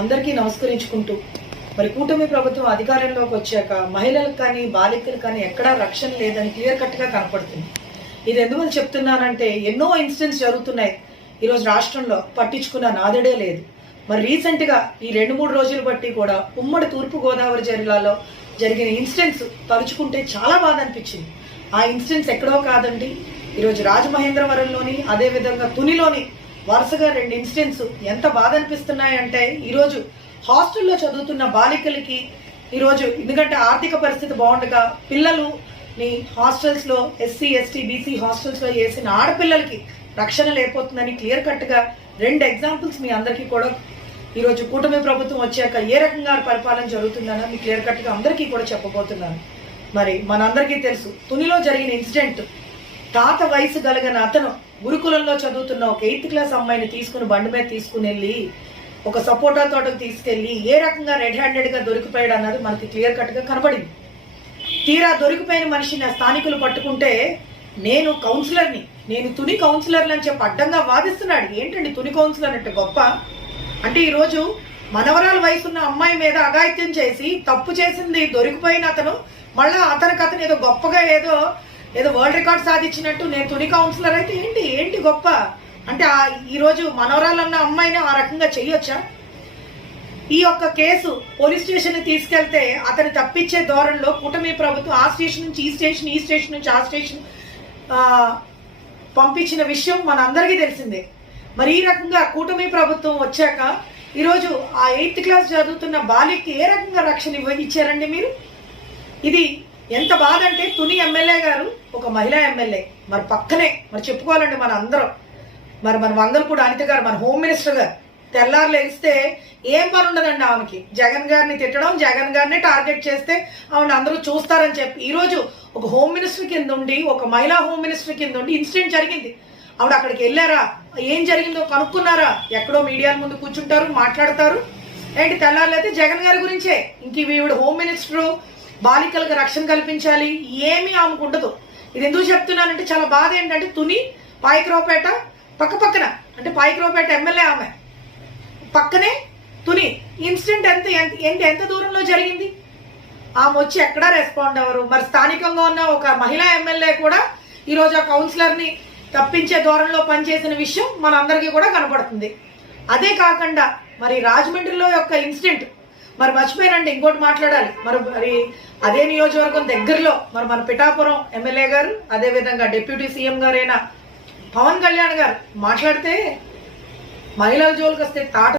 అందరికీ నమస్కరించుకుంటూ మరి కూటమి ప్రభుత్వం అధికారంలోకి వచ్చాక మహిళలకు కానీ బాలికలకు కానీ ఎక్కడా రక్షణ లేదని క్లియర్ కట్ గా కనపడుతుంది. ఇది ఎందువల్ల చెప్తున్నానంటే ఎన్నో ఇన్సిడెంట్స్ జరుగుతున్నాయి ఈరోజు రాష్ట్రంలో, పట్టించుకున్న నాదడే లేదు. మరి రీసెంట్ గా ఈ 2-3 రోజులు బట్టి కూడా ఉమ్మడి తూర్పు గోదావరి జిల్లాలో జరిగిన ఇన్సిడెంట్స్ తలుచుకుంటే చాలా బాధ అనిపించింది. ఆ ఇన్సిడెంట్స్ ఎక్కడో కాదండి, ఈరోజు రాజమహేంద్రవరంలోని అదే విధంగా తునిలోని వరుసగా 2 ఇన్సిడెంట్స్ ఎంత బాధ అనిపిస్తున్నాయంటే ఈరోజు హాస్టల్లో చదువుతున్న బాలికలకి ఈరోజు ఎందుకంటే ఆర్థిక పరిస్థితి బాగుండగా పిల్లలుని హాస్టల్స్ లో ఎస్సీ ఎస్టీ బీసీ హాస్టల్స్ లో వేసిన ఆడపిల్లలకి రక్షణ లేకపోతుందని క్లియర్ కట్ గా 2 ఎగ్జాంపుల్స్ మీ అందరికీ కూడా ఈరోజు కూటమి ప్రభుత్వం వచ్చాక ఏ రకంగా పరిపాలన జరుగుతుందని మీ క్లియర్ కట్ గా అందరికీ కూడా చెప్పబోతున్నాను. మరి మనందరికీ తెలుసు తునిలో జరిగిన ఇన్సిడెంట్, తాత వయసు కలిగిన అతను గురుకులంలో చదువుతున్న ఒక 8th క్లాస్ అమ్మాయిని తీసుకుని బండి మీద తీసుకుని వెళ్ళి ఒక సపోటా తోటకు తీసుకెళ్లి ఏ రకంగా రెడ్ హ్యాండెడ్ గా దొరికిపోయాడు అన్నది మనకి క్లియర్ కట్ గా కనబడింది. తీరా దొరికిపోయిన మనిషిని స్థానికులు పట్టుకుంటే నేను కౌన్సిలర్ని, నేను తుని కౌన్సిలర్ని అని చెప్పి అడ్డంగా వాదిస్తున్నాడు. ఏంటండి తుని కౌన్సిలర్ అంటే గొప్ప? అంటే ఈరోజు మనవరాల వయసున్న అమ్మాయి మీద అఘాయిత్యం చేసి తప్పు చేసింది దొరికిపోయిన అతను మళ్ళా అతను ఏదో గొప్పగా ఏదో వరల్డ్ రికార్డ్ సాధించినట్టు నేను తుని కౌన్సిలర్ అయితే ఏంటి గొప్ప? అంటే ఈ రోజు మనవరాలన్న అమ్మాయిని ఆ రకంగా చెయ్యొచ్చా? ఈ యొక్క కేసు పోలీస్ స్టేషన్ తీసుకెళ్తే అతను తప్పించే ధోరణిలో కూటమి ప్రభుత్వం ఆ స్టేషన్ నుంచి ఈ స్టేషన్, ఈ స్టేషన్ నుంచి ఆ స్టేషన్ పంపించిన విషయం మనందరికీ తెలిసిందే. మరి ఈ రకంగా కూటమి ప్రభుత్వం వచ్చాక ఈరోజు ఆ 8th క్లాస్ చదువుతున్న బాలికకి ఏ రకంగా రక్షణ ఇచ్చారండి మీరు? ఇది ఎంత బాధ అంటే తుని ఎమ్మెల్యే గారు ఒక మహిళా ఎమ్మెల్యే, మరి పక్కనే మరి చెప్పుకోవాలండి మన అందరం, మరి మన వంగల్పూడి అనిత గారు మన హోమ్ మినిస్టర్ గారు తెల్లారు లేస్తే ఏం పని ఉండదండి ఆమెకి, జగన్ గారిని తిట్టడం, జగన్ గారిని టార్గెట్ చేస్తే ఆవిడ అందరూ చూస్తారని చెప్పి ఈరోజు ఒక హోమ్ మినిస్టర్ కింద ఉండి, ఒక మహిళా హోమ్ మినిస్టర్ కింద ఉండి ఇన్సిడెంట్ జరిగింది. ఆవిడ అక్కడికి వెళ్ళారా, ఏం జరిగిందో కనుక్కున్నారా? ఎక్కడో మీడియా ముందు కూర్చుంటారు, మాట్లాడతారు. ఏంటి తెల్లారులైతే జగన్ గారి గురించే, ఇంక ఈవిడ హోమ్ మినిస్టర్ బాలికలకు రక్షణ కల్పించాలి ఏమీ ఆమెకు ఉండదు. ఇది ఎందుకు చెప్తున్నానంటే చాలా బాధ ఏంటంటే తుని పాయకరావుపేట పక్కన, అంటే పాయకరావుపేట ఎమ్మెల్యే ఆమె పక్కనే తుని ఇన్సిడెంట్ ఎంత దూరంలో జరిగింది? ఆమె వచ్చి ఎక్కడా రెస్పాండ్ అవ్వరు. మరి స్థానికంగా ఉన్న ఒక మహిళా ఎమ్మెల్యే కూడా ఈరోజు ఆ కౌన్సిలర్ ని తప్పించే ధోరణిలో పనిచేసిన విషయం మనందరికీ కూడా కనపడుతుంది. అదే కాకుండా మరి రాజమండ్రిలో యొక్క ఇన్సిడెంట్ మరి మర్చిపోయారండి, ఇంకోటి మాట్లాడాలి. మరి అదే నియోజకవర్గం దగ్గరలో మరి మన పిఠాపురం ఎమ్మెల్యే గారు, అదే విధంగా డిప్యూటీ సీఎం గారైన పవన్ కళ్యాణ్ గారు మాట్లాడితే మహిళల జోలికి వస్తే తాట